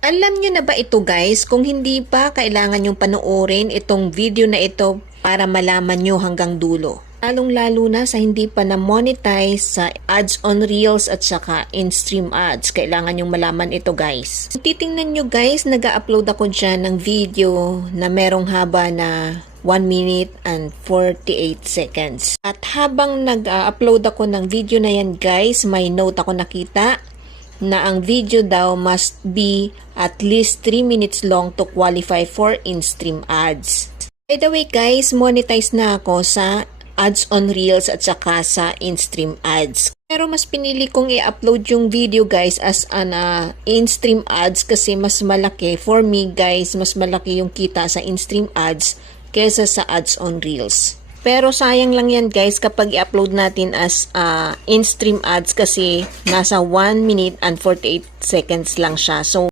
Alam nyo na ba ito guys? Kung hindi pa, kailangan yung panoorin itong video na ito para malaman nyo hanggang dulo. Lalong-lalo na sa hindi pa na-monetize sa ads on Reels at saka in-stream ads. Kailangan yung malaman ito guys. Kung titingnan nyo guys, nag-upload ako dyan ng video na merong haba na 1 minute and 48 seconds. At habang nag-upload ako ng video na yan guys, may note ako nakita na ang video daw must be at least 3 minutes long to qualify for in-stream ads. By the way guys, monetize na ako sa ads on Reels at saka sa in-stream ads. Pero mas pinili kong i-upload yung video guys as an in-stream ads kasi mas malaki. For me guys, mas malaki yung kita sa in-stream ads kesa sa ads on Reels. Pero sayang lang yan guys kapag i-upload natin as in-stream ads kasi nasa 1 minute and 48 seconds lang siya. So